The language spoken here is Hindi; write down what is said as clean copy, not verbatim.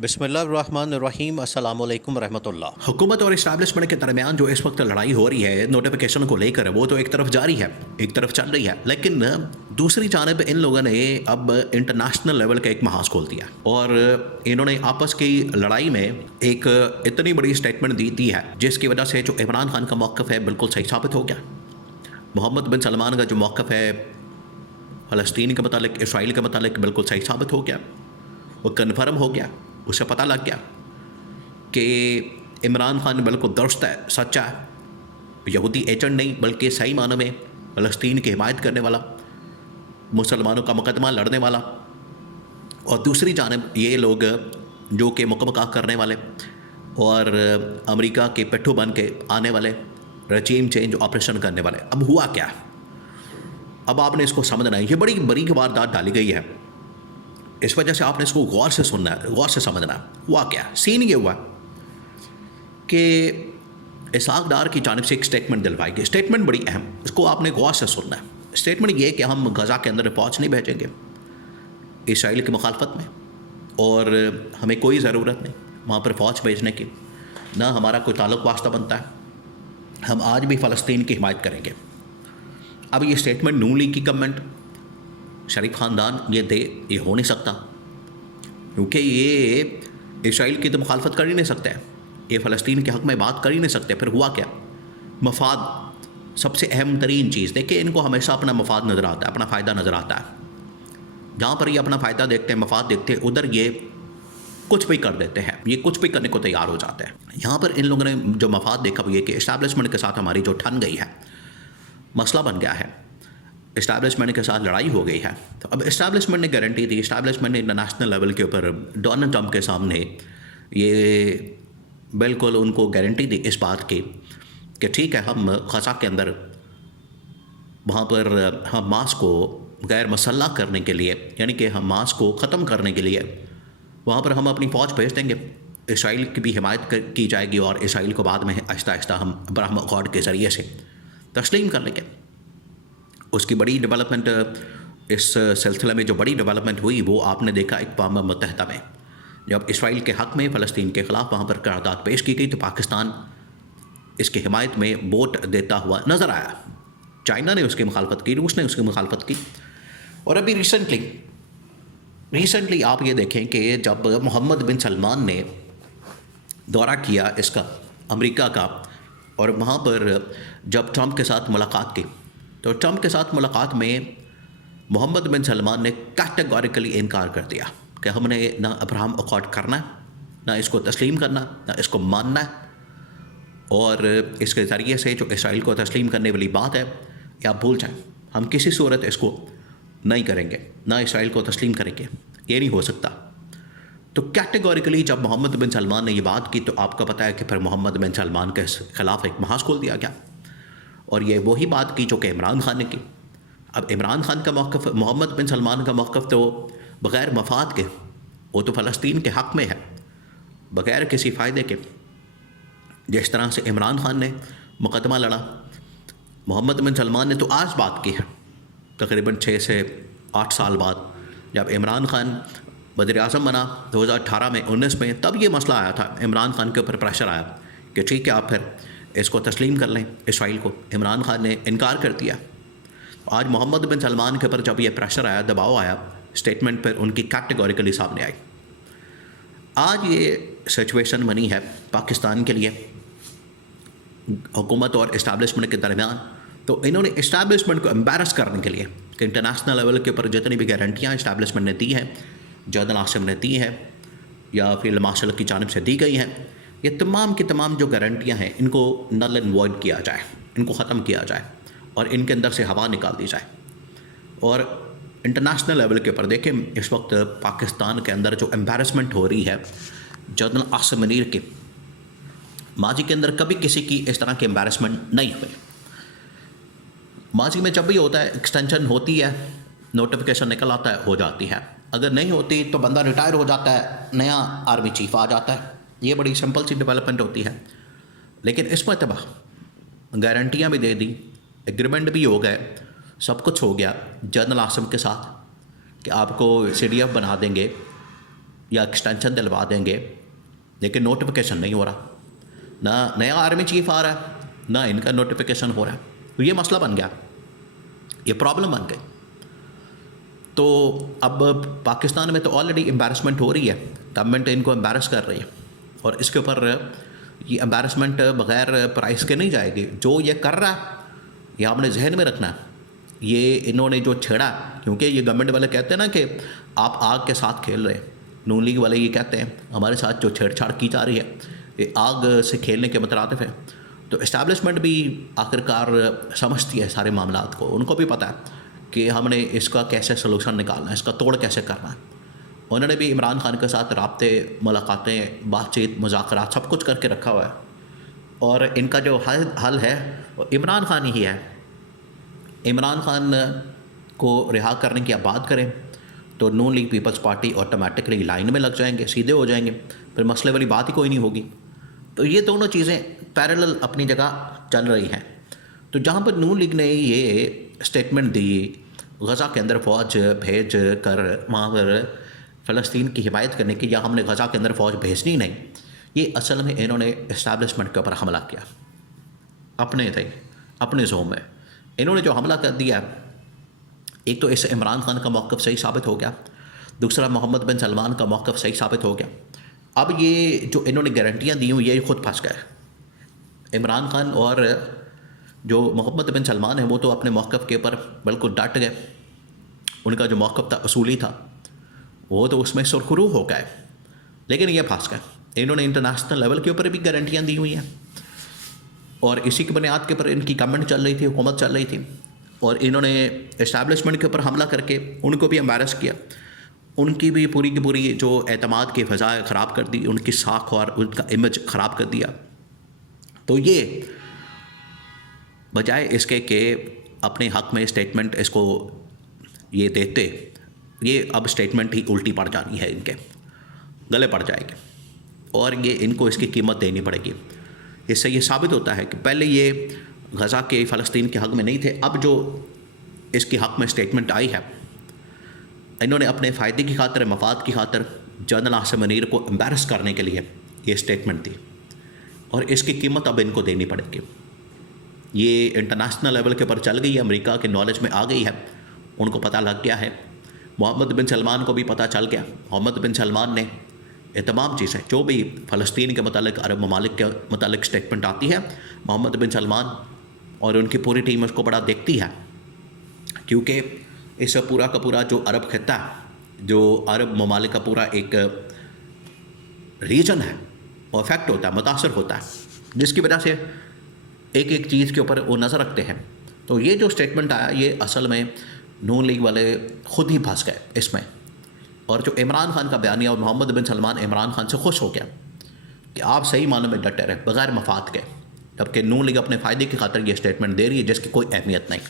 बिस्मिल्लाहिर्रहमानिर्रहीम अस्सलाम वालेकुम रहमतुल्लाह। हुकूमत और इस्टेब्लिशमेंट के दरमियान जो इस वक्त लड़ाई हो रही है नोटिफिकेशन को लेकर, वो तो एक तरफ जारी है, एक तरफ चल रही है, लेकिन दूसरी जानब इन लोगों ने अब इंटरनेशनल लेवल का एक महाज खोल दिया और इन्होंने आपस की लड़ाई में एक इतनी बड़ी स्टेटमेंट दी है जिसकी वजह से जो इमरान खान का मौक़िफ़ है बिल्कुल सही साबित हो गया। मोहम्मद बिन सलमान का जो मौक़िफ़ है फ़लस्तीन के मतलब, इसराइल के मतलब बिल्कुल सही साबित हो गया, वो कन्फर्म हो गया। उसे पता लग गया कि इमरान खान बिल्कुल दुरुस्त है, सच्चा है, यहूदी एजेंट नहीं बल्कि सही मानों में फ़लस्तीन की हिमायत करने वाला, मुसलमानों का मुकदमा लड़ने वाला। और दूसरी जानब ये लोग जो कि मुकमका करने वाले और अमेरिका के पिट्ठू बन के आने वाले, रजीम चेंज ऑपरेशन करने वाले। अब हुआ क्या, अब आपने इसको समझना है। ये बड़ी बड़ी वारदात डाली गई है, इस वजह से आपने इसको गौर से सुनना है, गौर से समझना है। हुआ क्या, सीन ये हुआ कि इसहाक डार की जानिब से एक स्टेटमेंट दिलवाई गई। स्टेटमेंट बड़ी अहम, इसको आपने गौर से सुनना है। स्टेटमेंट ये कि हम गज़ा के अंदर फौज नहीं भेजेंगे इसराइल की मुखालफत में, और हमें कोई ज़रूरत नहीं वहाँ पर फ़ौज भेजने की, ना हमारा कोई ताल्लुक़ वास्ता बनता है, हम आज भी फ़लस्तीन की हिमायत करेंगे। अब ये स्टेटमेंट नून लीग की गवर्नमेंट, शरीफ ख़ानदान ये दे, ये हो नहीं सकता, क्योंकि ये इसराइल की तो मुखालफत कर ही नहीं सकते हैं, ये फ़लस्तीन के हक़ में बात कर ही नहीं सकते। फिर हुआ क्या, मफाद सबसे अहम तरीन चीज़। देखिए, इनको हमेशा अपना मफाद नज़र आता है, अपना फ़ायदा नज़र आता है। जहाँ पर ये अपना फ़ायदा देखते हैं, मफाद देखते हैं, उधर ये कुछ भी कर देते हैं, ये कुछ भी करने को तैयार हो जाते हैं। यहाँ पर इन लोगों ने जो मफाद देखा वो ये कि इस्टेब्लिशमेंट के साथ हमारी जो ठन गई है, मसला बन गया है, इस्टेब्लिशमेंट के साथ लड़ाई हो गई है। तो अब इस्टेब्लिशमेंट ने गारंटी दी, इस्टेब्लिशमेंट ने इंटरनेशनल लेवल के ऊपर डोनाल्ड ट्रंप के सामने ये बिल्कुल उनको गारंटी दी इस बात की कि ठीक है, हम गज़ा के अंदर वहाँ पर हमास को गैर मसल्लह करने के लिए, यानी कि हमास को ख़त्म करने के लिए वहाँ पर हम अपनी फ़ौज भेज देंगे, इसराइल की भी हिमायत की जाएगी और इसराइल को बाद में आहिस्ता आहिस्ता हम अब्राहम अकॉर्ड के ज़रिए से तस्लीम कर लेंगे। उसकी बड़ी डेवलपमेंट, इस सिलसिले में जो बड़ी डेवलपमेंट हुई वो आपने देखा अक़वाम मुत्तहिदा में, जब इसराइल के हक़ में फ़लस्तीन के ख़िलाफ़ वहाँ पर करारदाद पेश की गई तो पाकिस्तान इसकी हिमायत में वोट देता हुआ नज़र आया। चाइना ने उसकी मुखालफत की, रूस ने उसकी मुखालफत की। और अभी रिसेंटली आप ये देखें कि जब मोहम्मद बिन सलमान ने दौरा किया इसका, अमेरिका का, और वहाँ पर जब ट्रंप के साथ मुलाकात की, तो ट्रंप के साथ मुलाकात में मोहम्मद बिन सलमान ने कैटेगोरिकली इनकार कर दिया कि हमने ना अब्राहम अकॉर्ड करना है, ना इसको तस्लीम करना, ना इसको मानना है, और इसके ज़रिए से जो इसराइल को तस्लीम करने वाली बात है ये आप भूल जाएं, हम किसी सूरत इसको नहीं करेंगे, ना इसराइल को तस्लीम करेंगे, ये नहीं हो सकता। तो कैटेगोरिकली जब मोहम्मद बिन सलमान ने ये बात की तो आपको पता है कि फिर मोहम्मद बिन सलमान के ख़िलाफ़ एक महाज खोल दिया गया, और ये वही बात की जो कि इमरान खान ने की। अब इमरान खान का मौक़िफ़, मोहम्मद बिन सलमान का मौक़िफ़ तो बग़ैर मफाद के, वो तो फ़लस्तीन के हक़ में है, बग़ैर किसी फ़ायदे के। जिस तरह से इमरान खान ने मुकदमा लड़ा, मोहम्मद बिन सलमान ने तो आज बात की है, तकरीबन 6 से 8 साल बाद, जब इमरान खान वज़ीर-ए-आज़म बना 2018 में, 19 में, तब ये मसला आया था, इमरान खान के ऊपर प्रेशर आया कि ठीक है आप फिर इसको तस्लीम कर लें इसराइल को। इमरान खान ने इनकार कर दिया। आज मोहम्मद बिन सलमान के ऊपर जब ये प्रेशर आया, दबाव आया, स्टेटमेंट पर उनकी कैटेगोरिकली सामने आई। आज ये सिचुएशन बनी है पाकिस्तान के लिए हुकूमत और इस्टेब्लिशमेंट के दरमियान। तो इन्होंने इस्टेब्लिशमेंट को एम्बैरस करने के लिए कि इंटरनेशनल लेवल के ऊपर जितनी भी गारंटियाँ इस्टेब्लिशमेंट ने दी हैं, जनरल आसिम ने दी है या फील्ड मार्शल की जानिब से दी गई हैं, ये तमाम की तमाम जो गारंटियाँ हैं इनको नल एंड वॉइड किया जाए, इनको ख़त्म किया जाए और इनके अंदर से हवा निकाल दी जाए। और इंटरनेशनल लेवल के ऊपर देखें, इस वक्त पाकिस्तान के अंदर जो एम्बैरसमेंट हो रही है जनरल आसिम मुनीर की, माजी के अंदर कभी किसी की इस तरह की एम्बैरसमेंट नहीं हुई। माजी में जब भी होता है एक्सटेंशन होती है, नोटिफिकेशन निकल आता है, हो जाती है, अगर नहीं होती तो बंदा रिटायर हो जाता है, नया आर्मी चीफ आ जाता है, ये बड़ी सिंपल सी डेवलपमेंट होती है। लेकिन इस मरतबा गारंटियाँ भी दे दी, एग्रीमेंट भी हो गए, सब कुछ हो गया जनरल आसिम के साथ कि आपको CDF बना देंगे या एक्सटेंशन दिलवा देंगे, लेकिन नोटिफिकेशन नहीं हो रहा। ना नया आर्मी चीफ आ रहा है, ना इनका नोटिफिकेशन हो रहा है। तो ये मसला बन गया, ये प्रॉब्लम बन गई। तो अब पाकिस्तान में तो ऑलरेडी एम्बैरसमेंट हो रही है, गवर्नमेंट इनको एम्बैरस कर रही है, और इसके ऊपर ये एम्बैरसमेंट बग़ैर प्राइस के नहीं जाएगी। जो ये कर रहा है ये आपने जहन में रखना है। ये इन्होंने जो छेड़ा, क्योंकि ये गवर्नमेंट वाले कहते हैं ना कि आप आग के साथ खेल रहे हैं, नून लीग वाले ये कहते हैं हमारे साथ जो छेड़छाड़ की जा रही है ये आग से खेलने के मुतरादिफ है। तो इस्टेब्लिशमेंट भी आखिरकार समझती है सारे मामलात को, उनको भी पता है कि हमने इसका कैसे सलूशन निकालना है, इसका तोड़ कैसे करना है। उन्होंने भी इमरान खान के साथ राब्ते, मुलाकातें, बातचीत, मुज़ाकरात सब कुछ करके रखा हुआ है, और इनका जो हल है वो इमरान खान ही है। इमरान खान को रिहा करने की आप बात करें तो Noon league peoples party automatically line में लग जाएंगे, सीधे हो जाएंगे, फिर मसले वाली बात ही कोई नहीं होगी। तो ये दोनों चीज़ें पैरेलल अपनी जगह चल रही हैं। तो जहाँ पर नून लीग ने ये स्टेटमेंट दी गज़ा के अंदर फ़ौज भेज कर वहाँ पर फ़लस्तीन की हिमायत करने की, या हमने गज़ा के अंदर फ़ौज भेजनी नहीं, ये असल में इन्होंने इस्टेब्लिशमेंट के ऊपर हमला किया। अपने थे, अपने जोम में इन्होंने जो हमला कर दिया, एक तो इससे इमरान खान का मौक़िफ़ सही साबित हो गया, दूसरा मोहम्मद बिन सलमान का मौक़िफ़ सही साबित हो गया। अब ये जो इन्होंने गारंटियाँ दी हुई, ये खुद फंस गए। इमरान खान और जो मोहम्मद बिन सलमान है वो तो अपने मौक़िफ़ के ऊपर बिल्कुल डट गए, उनका जो मौक़िफ़ था असूली था वो तो उसमें सुरखरू हो गए, लेकिन ये फंस गए। इन्होंने इंटरनेशनल लेवल के ऊपर भी गारंटियाँ दी हुई हैं, और इसी की बुनियाद के ऊपर इनकी गवर्नमेंट चल रही थी, हुकूमत चल रही थी, और इन्होंने इस्टेब्लिशमेंट के ऊपर हमला करके उनको भी एम्बैरस किया, उनकी भी पूरी की पूरी जो एतमाद की फ़ज़ा ख़राब कर दी, उनकी साख और उनका इमेज ख़राब कर दिया। तो ये बजाय इसके कि अपने हक़ में स्टेटमेंट इसको ये देते, ये अब स्टेटमेंट ही उल्टी पड़ जानी है, इनके गले पड़ जाएगी, और ये इनको इसकी कीमत देनी पड़ेगी। इससे ये साबित होता है कि पहले ये गज़ा के फ़लस्तीन के हक़ में नहीं थे, अब जो इसके हक़ में स्टेटमेंट आई है, इन्होंने अपने फ़ायदे की खातिर, मफाद की खातिर जनरल आसिम मुनीर को एम्बैरस करने के लिए ये स्टेटमेंट दी, और इसकी कीमत अब इनको देनी पड़ेगी। ये इंटरनेशनल लेवल के ऊपर चल गई है, अमेरिका के नॉलेज में आ गई है, उनको पता लग गया है, मोहम्मद बिन सलमान को भी पता चल गया। मोहम्मद बिन सलमान ने ये तमाम चीज़ें जो भी फ़लस्तीन के मतलब अरब ममालिक के मतलब स्टेटमेंट आती है, मोहम्मद बिन सलमान और उनकी पूरी टीम उसको बड़ा देखती है, क्योंकि इससे पूरा का पूरा जो अरब खित्ता है, जो अरब ममालिक का पूरा एक रीजन है, वो अफेक्ट होता है, मुतासर होता है, जिसकी वजह से एक एक चीज़ के ऊपर वो नज़र रखते हैं। तो ये जो स्टेटमेंट आया, ये असल में नून लीग वाले ख़ुद ही फंस गए इसमें, और जो इमरान खान का बयानिया, और मोहम्मद बिन सलमान इमरान खान से खुश हो गया कि आप सही मानों में डटे रहे बग़ैर मफाद के, जबकि नून लीग अपने फ़ायदे की खातिर ये स्टेटमेंट दे रही है जिसकी कोई अहमियत नहीं।